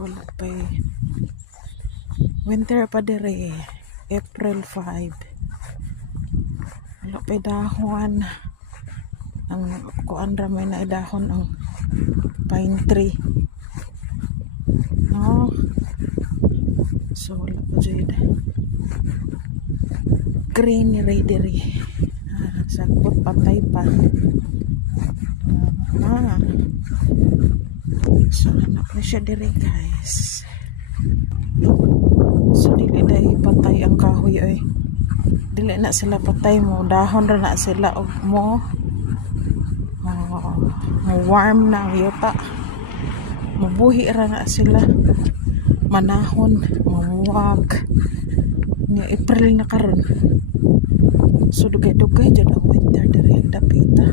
Wala pa winter pa dire. April 5. Wala pa dahon. Ang kuan ra may na dahon ang pine tree. No? So wala pa dyan. Green dire. Sakot patay pa. So anak na siya dire guys. So dili dahil patay ang kahoy ay. Dili na sila patay mo. Dahon ra na sila og mo. Warm na ang yuta. Mabuhi ra na sila. Manahon, mamuwag. Ni April na karon. So dugay-dugay dyan ang winter dari dapita.